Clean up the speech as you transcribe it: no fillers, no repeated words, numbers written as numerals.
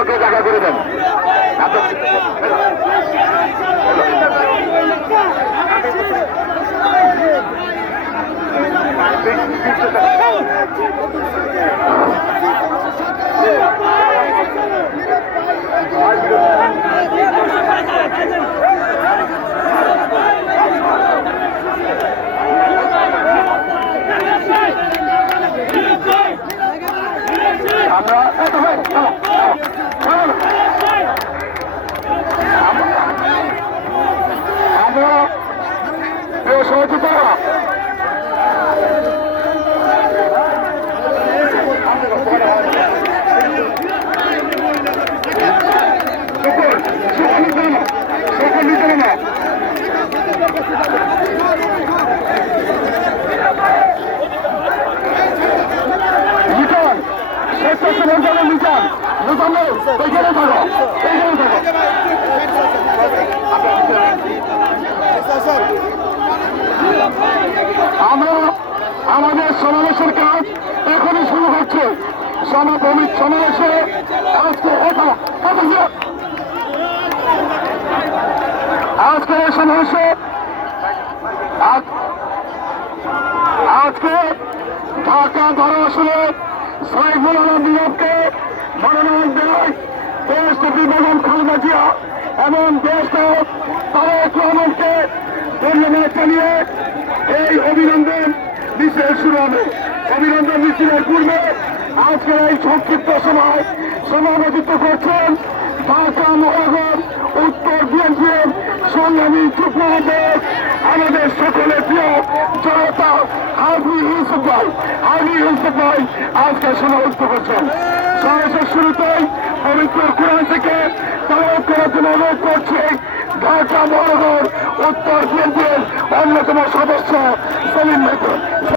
ওকে জায়গা করে দেন। আমরা আমাদের সমাবেশের কাজ এখনই শুরু হচ্ছে। সমাবেশে আজকে আজকের সমাবেশে আজকে ঢাকা 12 আসনে সাইফুল আলম নীরবকে মনোনয়ন দেয় দেশটি বেগম খালেদা জিয়া এবং দেশনায়ক তারেক রহমানকে ধন্যবাদ জানিয়ে এই অভিনন্দন মিছিল শুরু হবে। অভিনন্দন মিছিলের পূর্বে আজকের এই সংক্ষিপ্ত সময় সভাপতিত্ব করছেন ঢাকা মহানগর উত্তর বিএনপির সংগ্রামী যুগ্ম আহ্বায়ক আমাদের সকলের প্রিয় জনতা হাজি ইউসুফ ভাই আজকে সমাবেশ করছেন। সমাবেশের শুরুতেই পবিত্র কোরআন থেকে তালাওয়াত করার জন্য অনুরোধ করছি ঢাকা মহানগর উত্তর বিএনপির অন্যতম সদস্য সেলিম ভাইকে।